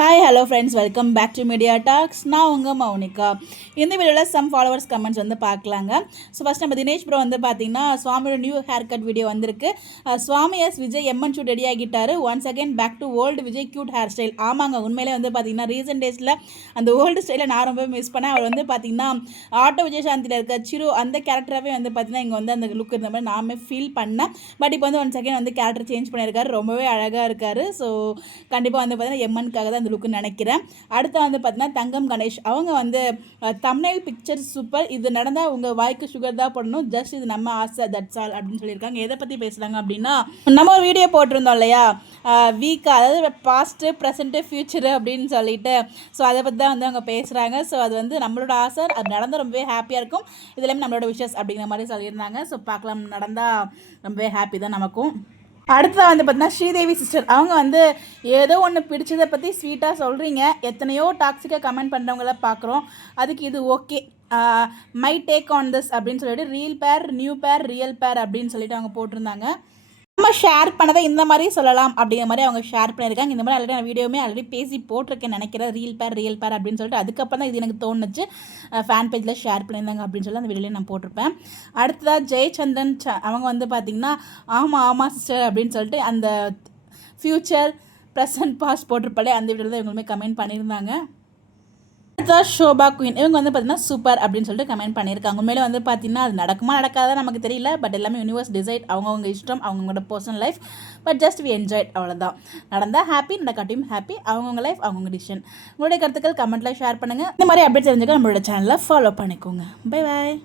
Hi hello friends, welcome back to media talks. நான் உங்கள் மௌனிகா. இந்த வீடியோவில் சம் ஃபாலோவர்ஸ் கமெண்ட்ஸ் வந்து பார்க்கலாங்க. ஸோ ஃபஸ்ட் நம்ம தினேஷ் ப்ரோ வந்து பார்த்தீங்கன்னா சுவாமியோட நியூ ஹேர் கட் வீடியோ வந்திருக்கு. சுவாமி எஸ் விஜய் எம்என் ஷூட் ரெடி ஆகிட்டாரு. Once again back to old Vijay cute hair style. ஆமாங்க, உண்மையிலே வந்து பார்த்தீங்கன்னா ரீசெண்ட் டேஸில் அந்த ஓல்டு ஸ்டைலை நான் ரொம்ப மிஸ் பண்ணேன். அவர் வந்து பார்த்தீங்கன்னா ஆட்டோ விஜய் சாந்தியில் இருக்க சிறு அந்த கேரக்டராகவே வந்து பார்த்தீங்கன்னா இங்கே வந்து அந்த லுக் இருந்த மாதிரி நாமே ஃபீல் பண்ணேன். பட் இப்போ வந்து ஒன்ஸ் அகேன் வந்து கேரக்டர் சேஞ்ச் பண்ணியிருக்காரு. ரொம்பவே அழகாக இருக்கார். ஸோ கண்டிப்பாக வந்து பார்த்தீங்கன்னா எம்என்காக தான் அந்த லுக்கு நினைக்கிறேன். அடுத்து வந்து பார்த்தீங்கன்னா தங்கம் கணேஷ் அவங்க வந்து தம்ப்நெயில் பிக்சர் சூப்பர், இது நடந்தால் உங்கள் வாய்க்கு சுகர் தான் போடணும், ஜஸ்ட் இது நம்ம ஆசை, தட்ஸ் ஆல் அப்படின்னு சொல்லியிருக்காங்க. எதை பற்றி பேசுகிறாங்க அப்படின்னா, நம்ம ஒரு வீடியோ போட்டிருந்தோம் இல்லையா, வீக்காக, அதாவது பாஸ்ட்டு ப்ரெசண்ட்டு ஃப்யூச்சரு அப்படின்னு சொல்லிட்டு. ஸோ அதை பற்றி தான் வந்து அவங்க பேசுகிறாங்க. ஸோ அது வந்து நம்மளோட ஆசை, அது நடந்தால் ரொம்பவே ஹாப்பியாக இருக்கும், இதுலேயுமே நம்மளோட விஷஸ் அப்படிங்கிற மாதிரி சொல்லியிருந்தாங்க. ஸோ பார்க்கலாம், நடந்தால் ரொம்பவே ஹாப்பி தான் நமக்கும். அடுத்ததாக வந்து பார்த்தீங்கன்னா ஸ்ரீதேவி சிஸ்டர் அவங்க வந்து ஏதோ ஒன்று பிடிச்சதை பற்றி ஸ்வீட்டாக சொல்கிறீங்க, எத்தனையோ டாக்ஸிக்காக கமெண்ட் பண்ணுறவங்கள பார்க்குறோம், அதுக்கு இது okay, my take on this அப்படின்னு சொல்லிட்டு ரீல் பேர், நியூ பேர், ரியல் பேர் அப்படின்னு சொல்லிட்டு அவங்க போட்டிருந்தாங்க. நம்ம ஷேர் பண்ணதை இந்த மாதிரி சொல்லலாம் அப்படிங்கிற மாதிரி அவங்க ஷேர் பண்ணியிருக்காங்க. இந்த மாதிரி ஆல்ரெடி நான் வீடியோவுமே ஆல்ரெடி பேசி போட்டிருக்கேன் நினைக்கிறேன், ரியல் பேர் அப்படின்னு சொல்லிட்டு. அதுக்கப்புறம் தான் இது எனக்கு தோணுச்சு, ஃபேன் பேஜில் ஷேர் பண்ணியிருந்தாங்க அப்படின்னு சொல்லி அந்த வீடியோவில் நான் போட்டிருப்பேன். அடுத்ததாக ஜெயச்சந்திரன் அவங்க வந்து பார்த்திங்கன்னா ஆமாம் சிஸ்டர் அப்படின்னு சொல்லிட்டு அந்த ஃப்யூச்சர் ப்ரெசன்ட் பாஸ்ட் போட்டிருப்பாளே அந்த வீடியோவில் தான் இவங்களுமே கமெண்ட் பண்ணியிருந்தாங்க. அடுத்ததாக ஷோபா குயின் இவங்க வந்து பார்த்தீங்கன்னா சூப்பர் அப்படின்னு சொல்லிட்டு கமெண்ட் பண்ணியிருக்காங்க. உண்மையிலே வந்து பார்த்தீங்கன்னா அது நடக்குமா நடக்காதா நமக்கு தெரியல, பட் எல்லாமே யூனிவர்ஸ் டிசைட், அவங்கவுங்க இஷ்டம், அவங்களோட personal life, but just we enjoyed, அவ்வளோதான். நடந்தால் ஹாப்பி, நடக்காட்டியும் ஹாப்பி, அவங்கவுங்க லைஃப் அவங்கவுங்க டிசிஷன். உங்களுடைய கருத்துக்கள் கமெண்ட்டில் ஷேர் பண்ணுங்கள். இந்த மாதிரி அப்டேட் தெரிஞ்சுக்க நம்மளோட சேனலை ஃபாலோ பண்ணிக்கோங்க. Bye bye.